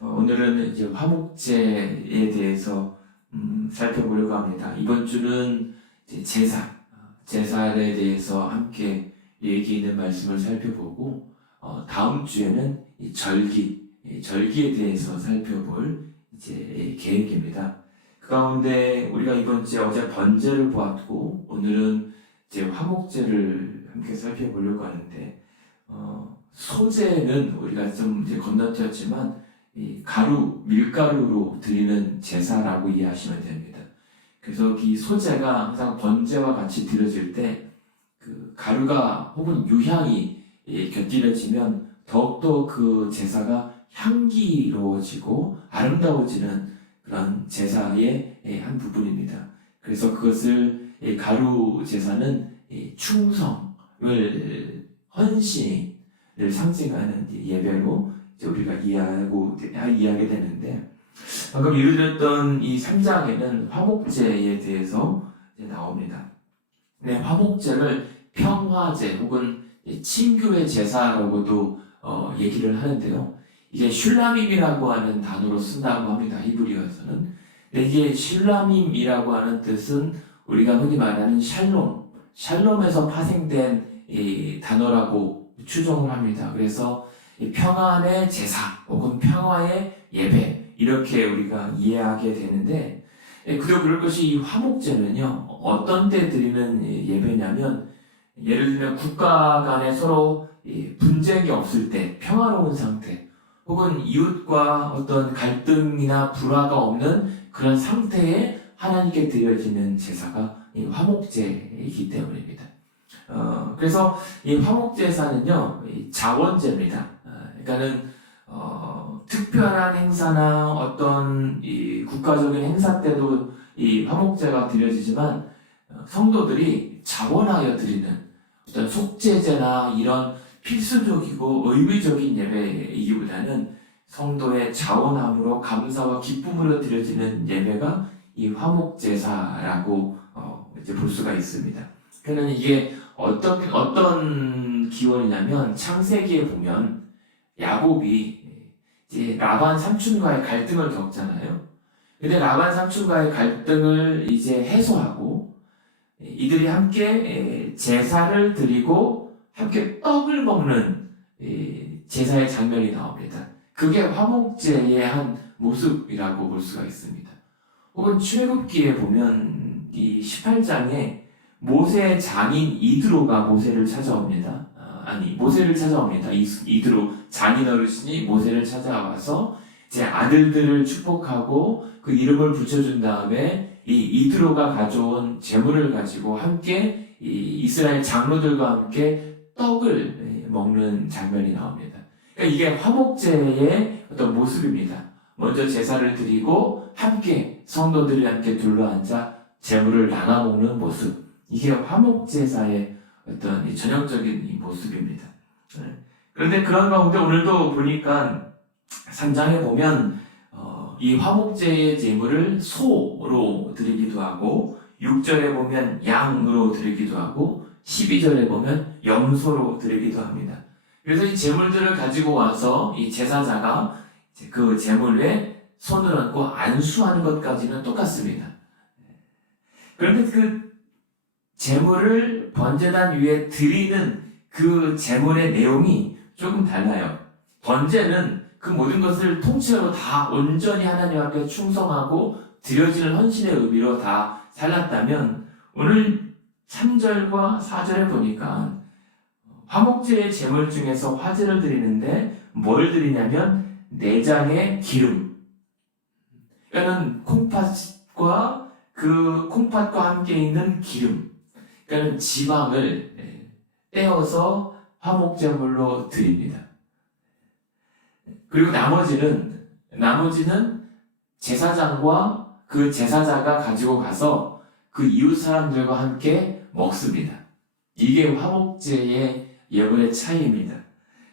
오늘은 이제 화목제에 대해서 살펴보려고 합니다. 이번 주는 이제 제사에 대해서 함께 얘기 있는 말씀을 살펴보고, 다음 주에는 이 절기에 대해서 살펴볼 이제 계획입니다. 그 가운데 우리가 이번 주에 어제 번제를 보았고, 오늘은 이제 화목제를 함께 살펴보려고 하는데, 소제는 우리가 좀 이제 건너뛰었지만 이 밀가루로 드리는 제사라고 이해하시면 됩니다. 그래서 이 소제가 항상 번제와 같이 드려질 때 그 가루가 혹은 유향이 곁들여지면 더욱더 그 제사가 향기로워지고 아름다워지는 그런 제사의 한 부분입니다. 그래서 그것을 가루 제사는 충성을 헌신을 상징하는 예배로 우리가 이해하게 되는데, 방금 이루어졌던 이 3장에는 화목제에 대해서 나옵니다. 네, 화목제를 평화제 혹은 친교의 제사라고도 얘기를 하는데요. 이게 슐라밈이라고 하는 단어로 쓴다고 합니다. 히브리어에서는. 근데 이게 슐라밈이라고 하는 뜻은 우리가 흔히 말하는 샬롬에서 파생된 이 단어라고 추정을 합니다. 그래서 평안의 제사 혹은 평화의 예배, 이렇게 우리가 이해하게 되는데, 그리고 그럴 것이 이 화목제는요, 어떤 때 드리는 예배냐면, 예를 들면 국가 간에 서로 분쟁이 없을 때, 평화로운 상태, 혹은 이웃과 어떤 갈등이나 불화가 없는 그런 상태에 하나님께 드려지는 제사가 이 화목제이기 때문입니다. 그래서 이 화목제사는요, 자원제입니다. 그러니까는 특별한 행사나 어떤 이 국가적인 행사 때도 이 화목제가 드려지지만, 성도들이 자원하여 드리는 어떤 속죄제나 이런 필수적이고 의무적인 예배이기보다는 성도의 자원함으로 감사와 기쁨으로 드려지는 예배가 이 화목제사라고 이제 볼 수가 있습니다. 그러면 이게 어떤 기원이냐면, 창세기에 보면 야곱이 이제 라반 삼촌과의 갈등을 겪잖아요. 근데 라반 삼촌과의 갈등을 이제 해소하고 이들이 함께 제사를 드리고 함께 떡을 먹는 제사의 장면이 나옵니다. 그게 화목제의 한 모습이라고 볼 수가 있습니다. 혹은 출애굽기에 보면 이 18장에 모세의 장인 이드로가 모세를 찾아옵니다. 이드로 장인 어르신이 모세를 찾아와서 제 아들들을 축복하고 그 이름을 붙여준 다음에 이 이드로가 가져온 재물을 가지고 함께 이 이스라엘 장로들과 함께 떡을 먹는 장면이 나옵니다. 그러니까 이게 화목제의 어떤 모습입니다. 먼저 제사를 드리고 함께 성도들이 함께 둘러앉아 재물을 나눠 먹는 모습. 이게 화목제사의 어떤 전형적인 모습입니다. 그런데 그런 가운데 오늘도 보니까 3장에 보면 이 화목제의 제물을 소로 드리기도 하고, 6절에 보면 양으로 드리기도 하고, 12절에 보면 염소로 드리기도 합니다. 그래서 이 제물들을 가지고 와서 이 제사자가 그 제물에 손을 얹고 안수하는 것까지는 똑같습니다. 그런데 그 제물을 번제단 위에 드리는 그 제물의 내용이 조금 달라요. 번제는 그 모든 것을 통째로 다 온전히 하나님 앞에 충성하고 드려지는 헌신의 의미로 다 살랐다면, 오늘 3절과 4절에 보니까 화목제의 제물 중에서 화제를 드리는데 뭘 드리냐면 내장의 기름. 그러니까는 콩팥과 함께 있는 기름. 그러니까 지방을 떼어서 화목제물로 드립니다. 그리고 나머지는 제사장과 그 제사자가 가지고 가서 그 이웃 사람들과 함께 먹습니다. 이게 화목제의 예물의 차이입니다.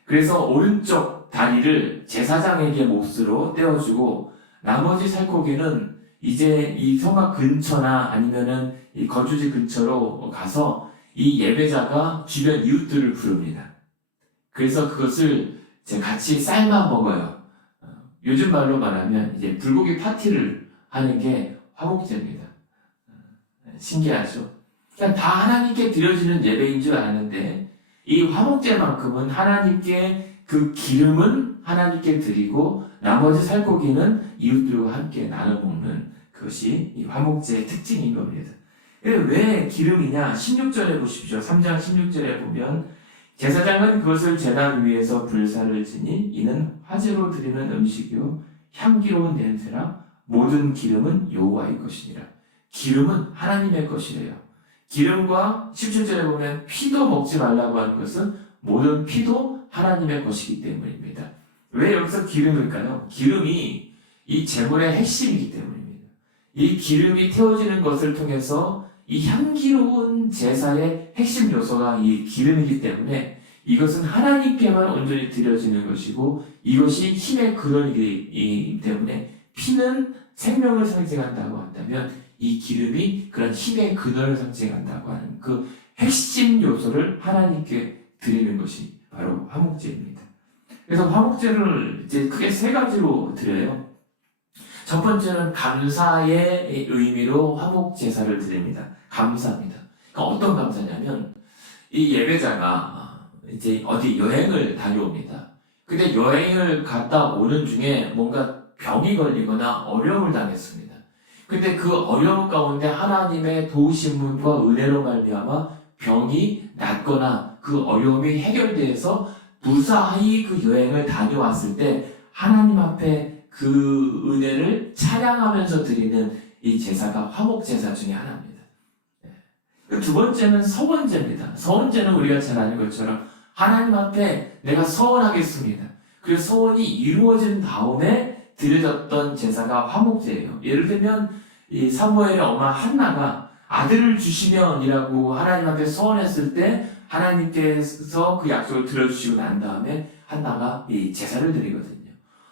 그래서 오른쪽 다리를 제사장에게 몫으로 떼어주고, 나머지 살코기는 이제 이 성막 근처나 아니면은 이 거주지 근처로 가서 이 예배자가 주변 이웃들을 부릅니다. 그래서 그것을 같이 삶아 먹어요. 요즘 말로 말하면 이제 불고기 파티를 하는 게 화목제입니다. 신기하죠? 그냥 다 하나님께 드려지는 예배인 줄 아는데 이 화목제만큼은 하나님께 그 기름은 하나님께 드리고 나머지 살코기는 이웃들과 함께 나눠 먹는 그것이 이 화목제의 특징인 겁니다. 왜 기름이냐? 16절에 보십시오. 3장 16절에 보면 제사장은 그것을 제단 위에서 불사를 지니 이는 화제로 드리는 음식이요 향기로운 냄새라 모든 기름은 여호와의 것이니라. 기름은 하나님의 것이래요. 기름과 17절에 보면 피도 먹지 말라고 하는 것은 모든 피도 하나님의 것이기 때문입니다. 왜 여기서 기름일까요? 기름이 이 제물의 핵심이기 때문입니다. 이 기름이 태워지는 것을 통해서 이 향기로운 제사의 핵심 요소가 이 기름이기 때문에 이것은 하나님께만 온전히 드려지는 것이고 이것이 힘의 근원이기 때문에 피는 생명을 상징한다고 한다면 이 기름이 그런 힘의 근원을 상징한다고 하는 그 핵심 요소를 하나님께 드리는 것이 바로 화목제입니다. 그래서 화목제를 이제 크게 세 가지로 드려요. 첫 번째는 감사의 의미로 화목제사를 드립니다. 감사합니다. 그러니까 어떤 감사냐면 이 예배자가 이제 어디 여행을 다녀옵니다. 근데 여행을 갔다 오는 중에 뭔가 병이 걸리거나 어려움을 당했습니다. 근데 그 어려움 가운데 하나님의 도우심과 은혜로 말미암아 병이 낫거나 그 어려움이 해결돼서 무사히 그 여행을 다녀왔을 때 하나님 앞에 그 은혜를 찬양하면서 드리는 이 제사가 화목제사 중에 하나입니다. 두 번째는 서원제입니다. 서원제는 우리가 잘 아는 것처럼 하나님 앞에 내가 서원하겠습니다. 그래서 서원이 이루어진 다음에 드려졌던 제사가 화목제예요. 예를 들면 이 사무엘의 엄마 한나가 아들을 주시면이라고 하나님 앞에 서원했을 때 하나님께서 그 약속을 들어주시고 난 다음에 한나가 이 제사를 드리거든요.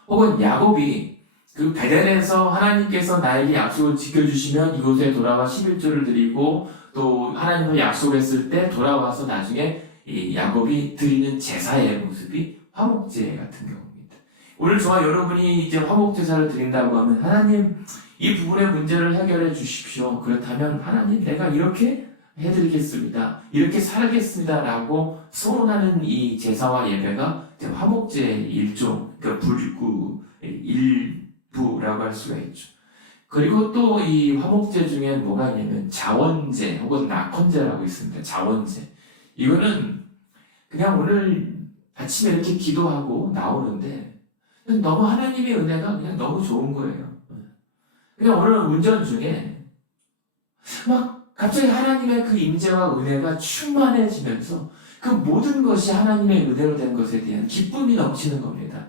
혹은 야곱이 그 베델에서 하나님께서 나에게 약속을 지켜주시면 이곳에 돌아와 11조를 드리고 또 하나님과 약속했을 때 돌아와서 나중에 이 야곱이 드리는 제사의 모습이 화목제 같은 경우입니다. 오늘 저와 여러분이 이제 화목제사를 드린다고 하면 하나님 이 부분의 문제를 해결해 주십시오. 그렇다면 하나님 내가 이렇게 해드리겠습니다. 이렇게 살겠습니다. 라고 소원하는 이 제사와 예배가 화목제의 일종, 그러니까 일부라고 할 수가 있죠. 그리고 또 이 화목제 중에 뭐가 있냐면 자원제 혹은 낙헌제라고 있습니다. 자원제. 이거는 그냥 오늘 아침에 이렇게 기도하고 나오는데 너무 하나님의 은혜가 그냥 너무 좋은 거예요. 그냥 오늘 운전 중에 막 갑자기 하나님의 그 임재와 은혜가 충만해지면서 그 모든 것이 하나님의 은혜로 된 것에 대한 기쁨이 넘치는 겁니다.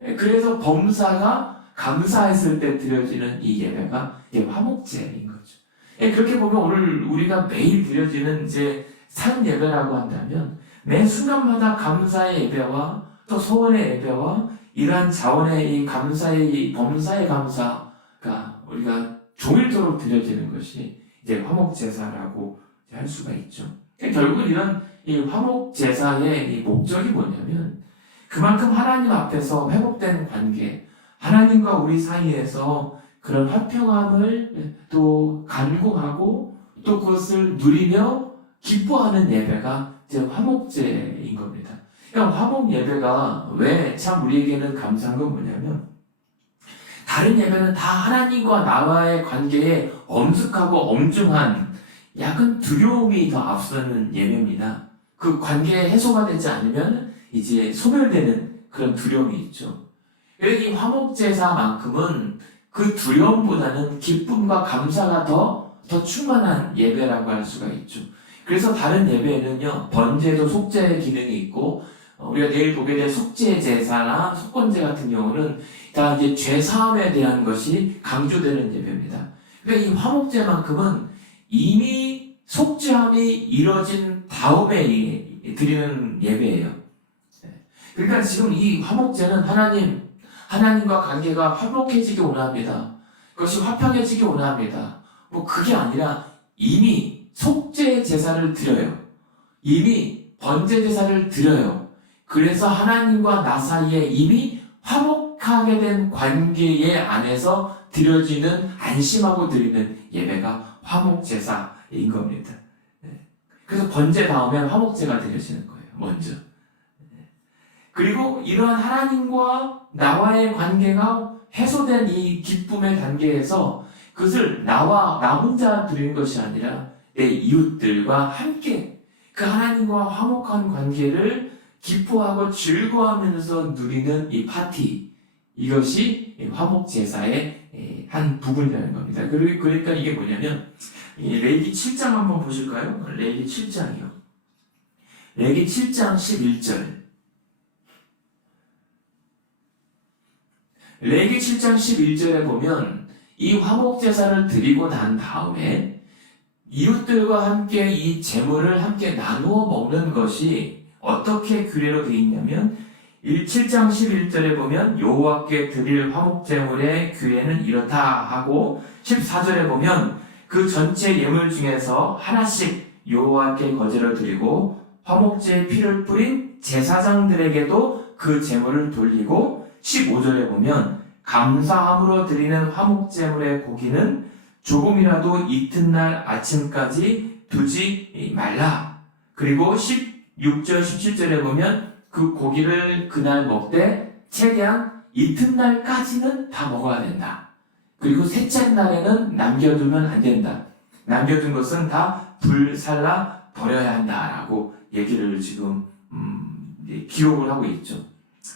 그래서 범사가 감사했을 때 드려지는 이 예배가 화목제인 거죠. 그렇게 보면 오늘 우리가 매일 드려지는 이제 산 예배라고 한다면 매 순간마다 감사의 예배와 또 소원의 예배와 이러한 자원의 이 감사의 이 범사의 감사가 우리가 종일토록 드려지는 것이 이제 화목제사라고 할 수가 있죠. 결국 이런 이 화목제사의 이 목적이 뭐냐면 그만큼 하나님 앞에서 회복된 관계, 하나님과 우리 사이에서 그런 화평함을 또 간구하고 또 그것을 누리며 기뻐하는 예배가 이제 화목제인 겁니다. 그러니까 화목 예배가 왜 참 우리에게는 감사한 건 뭐냐면 다른 예배는 다 하나님과 나와의 관계에 엄숙하고 엄중한 약간 두려움이 더 앞서는 예배입니다. 그 관계 해소가 되지 않으면 이제 소멸되는 그런 두려움이 있죠. 이 화목제사만큼은 그 두려움보다는 기쁨과 감사가 더 충만한 예배라고 할 수가 있죠. 그래서 다른 예배에는요, 번제도 속죄의 기능이 있고, 우리가 내일 보게 될 속죄 제사나 속건제 같은 경우는 다 이제 죄 사함에 대한 것이 강조되는 예배입니다. 그러니까 이 화목제만큼은 이미 속죄함이 이뤄진 다음에 드리는 예배예요. 그러니까 지금 이 화목제는 하나님과 관계가 화목해지기 원합니다. 그것이 화평해지기 원합니다. 그게 아니라 이미 속죄 제사를 드려요. 이미 번제 제사를 드려요. 그래서 하나님과 나 사이에 이미 화목한 택하게 된 관계의 안에서 드려지는, 안심하고 드리는 예배가 화목제사인 겁니다. 그래서 번제 다음에 화목제가 드려지는 거예요, 먼저. 그리고 이러한 하나님과 나와의 관계가 해소된 이 기쁨의 단계에서 그것을 나 혼자 드리는 것이 아니라 내 이웃들과 함께 그 하나님과 화목한 관계를 기뻐하고 즐거워하면서 누리는 이 파티, 이것이 화목제사의 한 부분이라는 겁니다. 그러니까 이게 뭐냐면 레위기 7장 한번 보실까요? 레위기 7장이요. 레위기 7장 11절. 레위기 7장 11절에 보면 이 화목제사를 드리고 난 다음에 이웃들과 함께 이 제물을 함께 나누어 먹는 것이 어떻게 규례로 되어 있냐면 7장 11절에 보면 여호와께 드릴 화목제물의 규례는 이렇다 하고 14절에 보면 그 전체 예물 중에서 하나씩 여호와께 거제를 드리고 화목제의 피를 뿌린 제사장들에게도 그 제물을 돌리고 15절에 보면 감사함으로 드리는 화목제물의 고기는 조금이라도 이튿날 아침까지 두지 말라. 그리고 16절 17절에 보면 그 고기를 그날 먹되 최대한 이튿날까지는 다 먹어야 된다. 그리고 셋째 날에는 남겨두면 안 된다. 남겨둔 것은 다 불살라 버려야 한다라고 얘기를 지금 기록을 하고 있죠.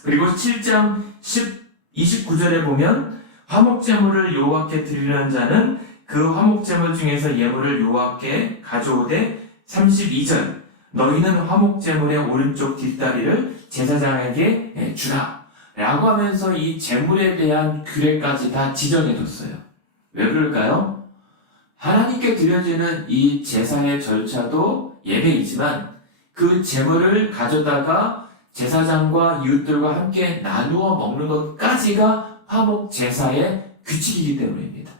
그리고 7장 29절에 보면 화목제물을 여호와께 드리려는 자는 그 화목제물 중에서 예물을 여호와께 가져오되 32절 너희는 화목제물의 오른쪽 뒷다리를 제사장에게 주라 라고 하면서 이 제물에 대한 규례까지 다 지정해뒀어요. 왜 그럴까요? 하나님께 드려지는 이 제사의 절차도 예배이지만 그 제물을 가져다가 제사장과 이웃들과 함께 나누어 먹는 것까지가 화목제사의 규칙이기 때문입니다.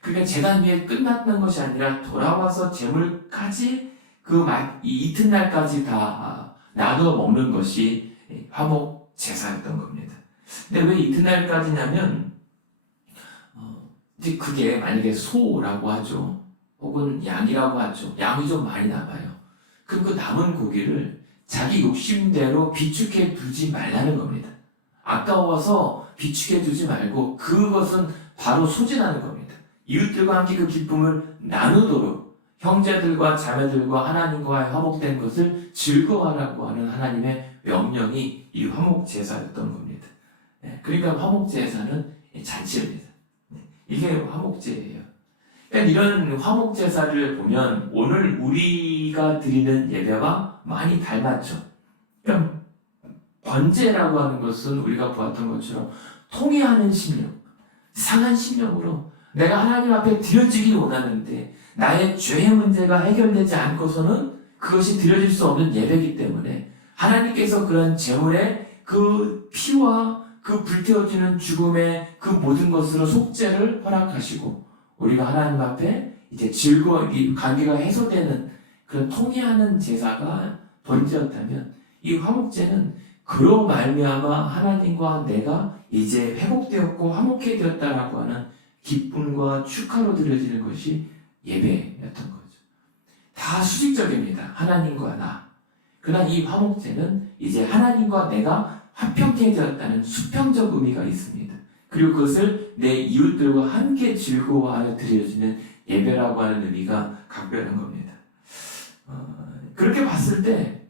그러니까 제단 위에 끝났던 것이 아니라 돌아와서 제물까지 이 이튿날까지 다 나누어 먹는 것이 화목제사였던 겁니다. 근데 왜 이튿날까지냐면 이제 그게 만약에 소라고 하죠. 혹은 양이라고 하죠. 양이 좀 많이 남아요. 그럼 그 남은 고기를 자기 욕심대로 비축해 두지 말라는 겁니다. 아까워서 비축해 두지 말고 그것은 바로 소진하는 겁니다. 이웃들과 함께 그 기쁨을 나누도록 형제들과 자매들과 하나님과 화목된 것을 즐거워하라고 하는 하나님의 명령이 이 화목제사였던 겁니다. 그러니까 화목제사는 잔치입니다. 이게 화목제예요. 그러니까 이런 화목제사를 보면 오늘 우리가 드리는 예배와 많이 닮았죠. 그러니까 번제라고 하는 것은 우리가 보았던 것처럼 통회하는 심령, 상한 심령으로 내가 하나님 앞에 드려지기 원하는데 나의 죄의 문제가 해결되지 않고서는 그것이 드려질 수 없는 예배이기 때문에 하나님께서 그런 제물의 그 피와 그 불태워지는 죽음의 그 모든 것으로 속죄를 허락하시고 우리가 하나님 앞에 이제 즐거운 관계가 해소되는 그런 통회하는 제사가 번제였다면 이 화목제는 그로 말미암아 하나님과 내가 이제 회복되었고 화목해 되었다라고 하는 기쁨과 축하로 드려지는 것이 예배였던 거죠. 다 수직적입니다. 하나님과 나. 그러나 이 화목제는 이제 하나님과 내가 화평케 되었다는 수평적 의미가 있습니다. 그리고 그것을 내 이웃들과 함께 즐거워하여 드려지는 예배라고 하는 의미가 각별한 겁니다. 그렇게 봤을 때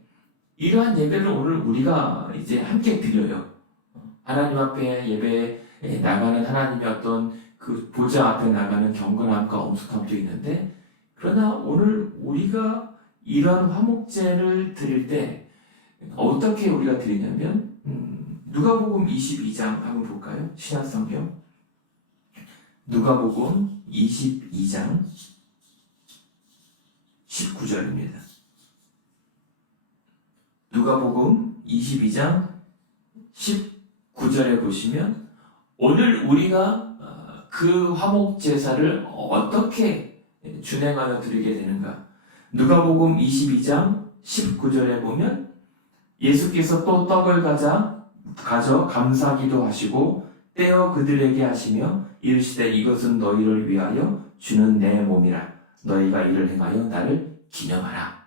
이러한 예배를 오늘 우리가 이제 함께 드려요. 하나님 앞에 예배에 나가는 하나님의 어떤 그 보좌 앞에 나가는 경건함과 엄숙함도 있는데 그러나 오늘 우리가 이러한 화목제를 드릴 때 어떻게 우리가 드리냐면 누가복음 22장 한번 볼까요? 신약성경 누가복음 22장 19절입니다. 누가복음 22장 19절에 보시면 오늘 우리가 그 화목제사를 어떻게 준행하여 드리게 되는가? 누가복음 22장 19절에 보면 예수께서 또 떡을 가자 가져 감사기도 하시고 떼어 그들에게 하시며 이르시되 이것은 너희를 위하여 주는 내 몸이라. 너희가 이를 행하여 나를 기념하라.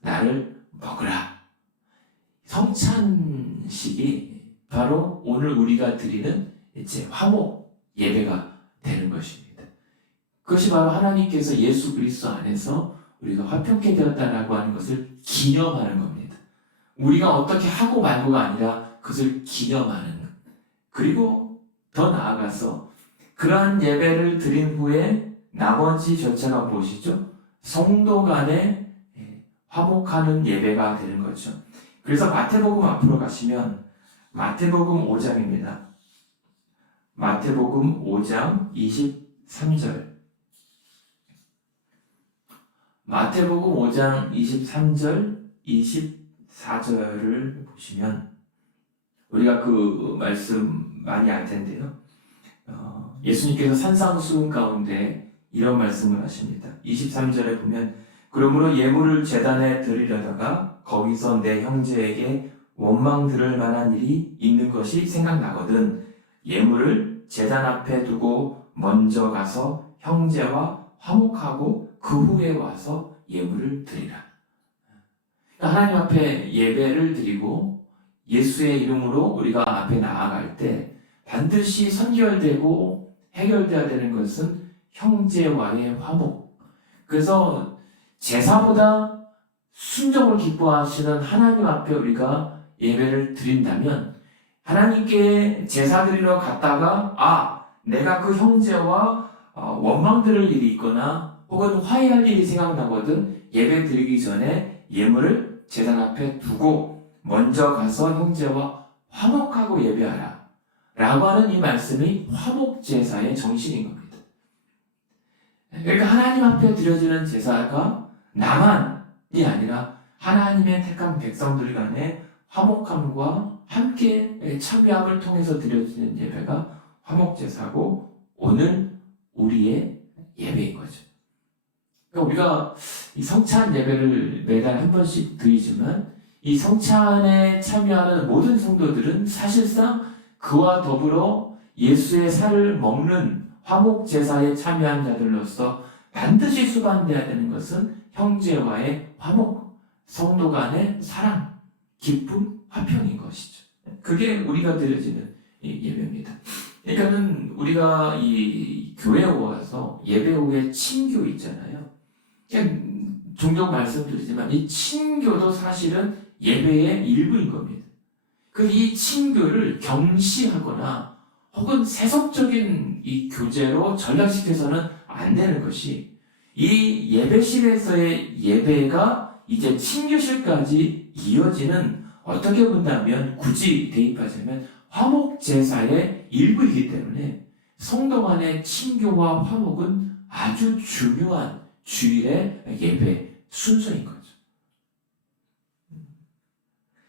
나를 먹으라. 성찬식이 바로 오늘 우리가 드리는 이제 화목 예배가 되는 것입니다. 그것이 바로 하나님께서 예수 그리스도 안에서 우리가 화평케 되었다라고 하는 것을 기념하는 겁니다. 우리가 어떻게 하고 말고가 아니라 그것을 기념하는 것. 그리고 더 나아가서 그러한 예배를 드린 후에 나머지 절차가 무엇이죠? 성도 간에 화목하는 예배가 되는 거죠. 그래서 마태복음 앞으로 가시면 마태복음 5장입니다. 마태복음 5장 23절. 마태복음 5장 23절, 24절을 보시면 우리가 그 말씀 많이 알 텐데요. 예수님께서 산상수훈 가운데 이런 말씀을 하십니다. 23절에 보면 그러므로 예물을 제단에 드리려다가 거기서 내 형제에게 원망 들을 만한 일이 있는 것이 생각나거든 예물을 제단 앞에 두고 먼저 가서 형제와 화목하고 그 후에 와서 예물을 드리라. 하나님 앞에 예배를 드리고 예수의 이름으로 우리가 앞에 나아갈 때 반드시 선결되고 해결되어야 되는 것은 형제와의 화목. 그래서 제사보다 순종을 기뻐하시는 하나님 앞에 우리가 예배를 드린다면 하나님께 제사 드리러 갔다가 내가 그 형제와 원망 들을 일이 있거나 혹은 화해할 일이 생각나거든 예배 드리기 전에 예물을 제단 앞에 두고 먼저 가서 형제와 화목하고 예배하라 라고 하는 이 말씀이 화목제사의 정신인 겁니다. 그러니까 하나님 앞에 드려지는 제사가 나만이 아니라 하나님의 택한 백성들 간의 화목함과 함께 참여함을 통해서 드려지는 예배가 화목제사고 오늘 우리의 예배인 거죠. 그러니까 우리가 이 성찬 예배를 매달 한 번씩 드리지만 이 성찬에 참여하는 모든 성도들은 사실상 그와 더불어 예수의 살을 먹는 화목제사에 참여한 자들로서 반드시 수반되어야 되는 것은 형제와의 화목, 성도 간의 사랑, 기쁨, 화평인 것이죠. 그게 우리가 드려지는 예배입니다. 그러니까는 우리가 이 교회에 와서 예배 후에 친교 있잖아요. 종종 말씀드리지만 이 친교도 사실은 예배의 일부인 겁니다. 이 친교를 경시하거나 혹은 세속적인 이 교제로 전락시켜서는 안 되는 것이 이 예배실에서의 예배가 이제 친교실까지 이어지는 어떻게 본다면 굳이 대입하자면 화목제사의 일부이기 때문에 성도 간의 친교와 화목은 아주 중요한 주일의 예배 순서인 거죠.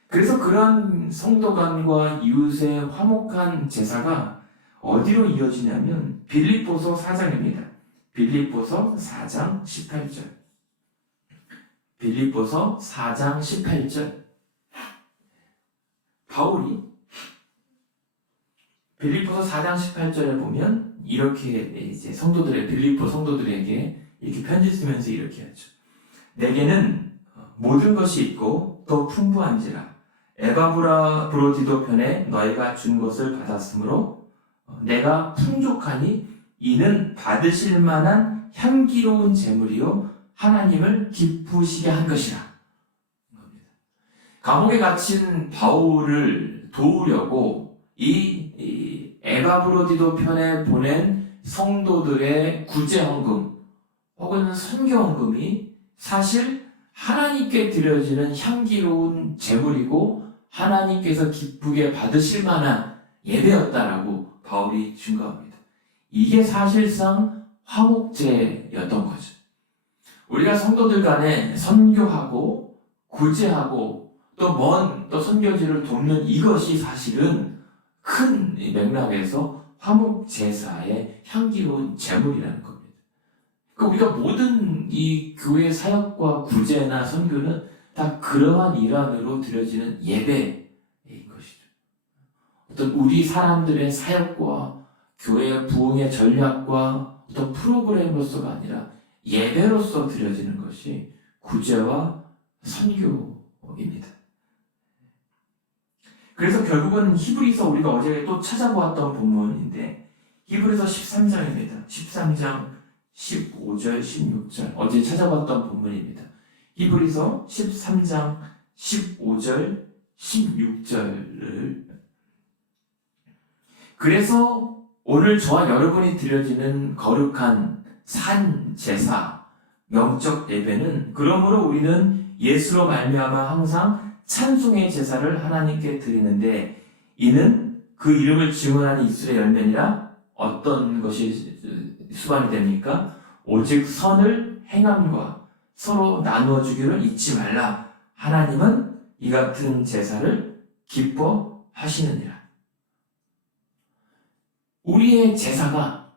그래서 그런 성도 간과 이웃의 화목한 제사가 어디로 이어지냐면 빌립보서 4장입니다. 빌립보서 4장 18절. 빌립보서 4장 18절. 바울이 빌립보서 4장 18절에 보면 이렇게 이제 빌립보 성도들에게 이렇게 편지 쓰면서 이렇게 하죠. 내게는 모든 것이 있고 또 풍부한지라 에바브라브로디도 편에 너희가 준 것을 받았으므로 내가 풍족하니 이는 받으실 만한 향기로운 제물이요 하나님을 기쁘시게 한 것이라. 감옥에 갇힌 바울을 도우려고 이 에바브로디도 편에 보낸 성도들의 구제헌금 혹은 선교헌금이 사실 하나님께 드려지는 향기로운 제물이고 하나님께서 기쁘게 받으실 만한 예배였다라고 바울이 증거합니다. 이게 사실상 화목제였던 거죠. 우리가 성도들 간에 선교하고 구제하고 또 선교지를 돕는 이것이 사실은 큰 맥락에서 화목제사의 향기로운 제물이라는 겁니다. 그러니까 우리가 모든 이 교회 사역과 구제나 선교는 다 그러한 일환으로 드려지는 예배인 것이죠. 어떤 우리 사람들의 사역과 교회의 부흥의 전략과 어떤 프로그램으로서가 아니라 예배로서 드려지는 것이 구제와 선교입니다. 그래서 결국은 히브리서 우리가 어제 또 찾아보았던 본문인데 히브리서 13장입니다. 13장 15절, 16절 어제 찾아봤던 본문입니다. 히브리서 13장 15절, 16절을 그래서 오늘 저와 여러분이 드려지는 거룩한 산 제사, 영적 예배는 그러므로 우리는 예수로 말미암아 항상 찬송의 제사를 하나님께 드리는데 이는 그 이름을 증언하는 입술의 열매니라 어떤 것이 수반이 됩니까? 오직 선을 행함과 서로 나누어 주기를 잊지 말라. 하나님은 이 같은 제사를 기뻐하시느니라. 우리의 제사가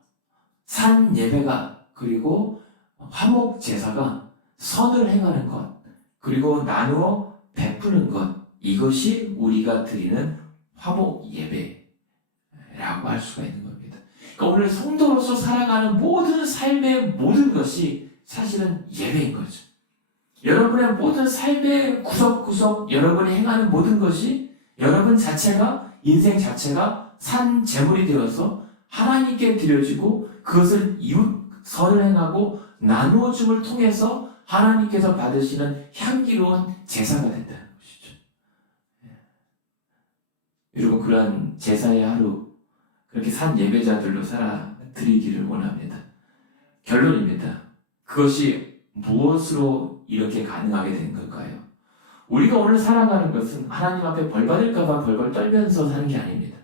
산 예배가 그리고 화목 제사가 선을 행하는 것 그리고 나누어 베푸는 것 이것이 우리가 드리는 화목 예배라고 할 수가 있는 겁니다. 그러니까 오늘 성도로서 살아가는 모든 삶의 모든 것이 사실은 예배인 거죠. 여러분의 모든 삶의 구석구석 여러분이 행하는 모든 것이 여러분 자체가 인생 자체가 산 제물이 되어서 하나님께 드려지고 그것을 이웃 선을 행하고 나누어 줌을 통해서 하나님께서 받으시는 향기로운 제사가 된다는 것이죠. 여러분 그러한 제사의 하루 그렇게 산 예배자들로 살아 드리기를 원합니다. 결론입니다. 그것이 무엇으로 이렇게 가능하게 된 걸까요? 우리가 오늘 살아가는 것은 하나님 앞에 벌 받을까봐 벌벌 떨면서 사는 게 아닙니다.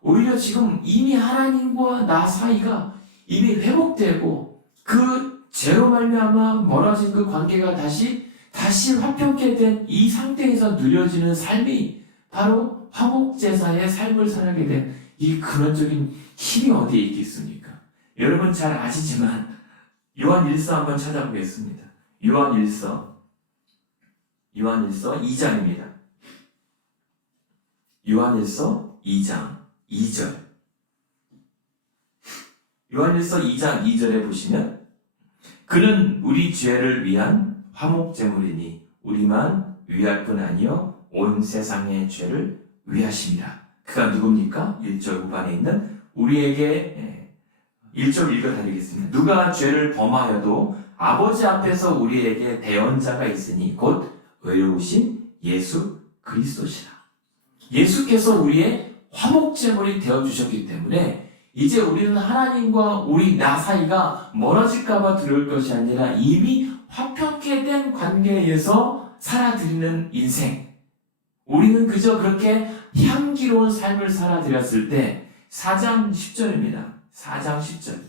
오히려 지금 이미 하나님과 나 사이가 이미 회복되고 그 죄로 말미암아 멀어진 그 관계가 다시 화평케 된 이 상태에서 누려지는 삶이 바로 화목제사의 삶을 살게 된 이 근원적인 힘이 어디에 있겠습니까? 여러분 잘 아시지만 요한일서 한번 찾아보겠습니다. 요한일서 2장입니다. 요한일서 2장 2절. 요한일서 2장 2절에 보시면 그는 우리 죄를 위한 화목제물이니 우리만 위할 뿐 아니요 온 세상의 죄를 위하심이라. 그가 누굽니까? 1절 후반에 있는 우리에게 1절 읽어드리겠습니다. 누가 죄를 범하여도 아버지 앞에서 우리에게 대언자가 있으니 곧 의로우신 예수 그리스도시라. 예수께서 우리의 화목제물이 되어주셨기 때문에 이제 우리는 하나님과 우리 나 사이가 멀어질까봐 두려울 것이 아니라 이미 화평케 된 관계에서 살아드리는 인생. 우리는 그저 그렇게 향기로운 삶을 살아드렸을 때 4장 10절입니다. 4장 10절.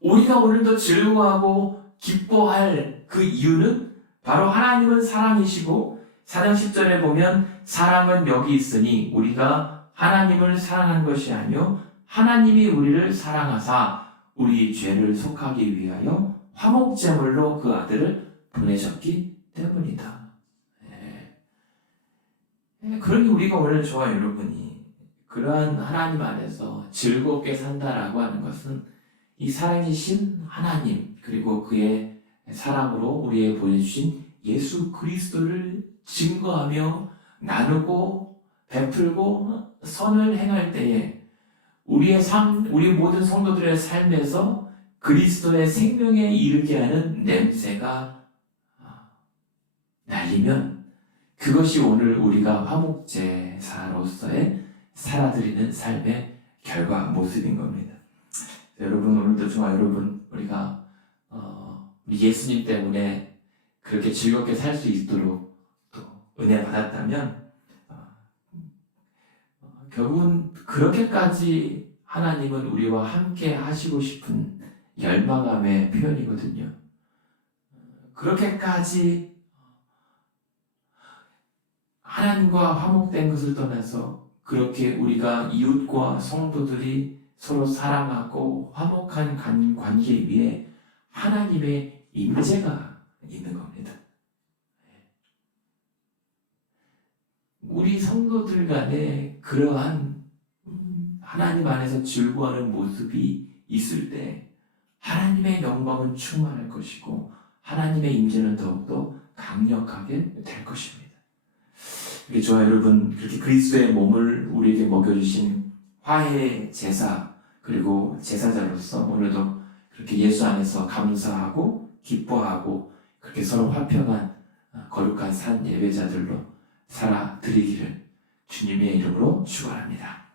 우리가 오늘도 즐거워하고 기뻐할 그 이유는 바로 하나님은 사랑이시고 4장 10절에 보면 사랑은 여기 있으니 우리가 하나님을 사랑한 것이 아니요 하나님이 우리를 사랑하사 우리 죄를 속하기 위하여 화목제물로 그 아들을 보내셨기 때문이다. 그러니 우리가 오늘 저와 여러분이 그러한 하나님 안에서 즐겁게 산다라고 하는 것은 이 사랑이신 하나님 그리고 그의 사랑으로 우리에게 보내주신 예수 그리스도를 증거하며 나누고 베풀고 선을 행할 때에 우리 모든 성도들의 삶에서 그리스도의 생명에 이르게 하는 냄새가 날리면 그것이 오늘 우리가 화목제사로서의 살아드리는 삶의 결과 모습인 겁니다. 여러분 오늘도 저와 여러분 우리가 우리 예수님 때문에 그렇게 즐겁게 살 수 있도록 또 은혜 받았다면 결국은 그렇게까지 하나님은 우리와 함께 하시고 싶은 열망함의 표현이거든요. 그렇게까지 하나님과 화목된 것을 떠나서 그렇게 우리가 이웃과 성도들이 서로 사랑하고 화목한 관계 위에 하나님의 임재가 있는 겁니다. 우리 성도들 간에 그러한 하나님 안에서 즐거워하는 모습이 있을 때 하나님의 영광은 충만할 것이고 하나님의 임재는 더욱더 강력하게 될 것입니다. 저와 여러분, 그렇게 그리스도의 몸을 우리에게 먹여주신 화해의 제사 그리고 제사자로서 오늘도 그렇게 예수 안에서 감사하고 기뻐하고 그렇게 서로 화평한 거룩한 산 예배자들로 살아드리기를 주님의 이름으로 축원합니다.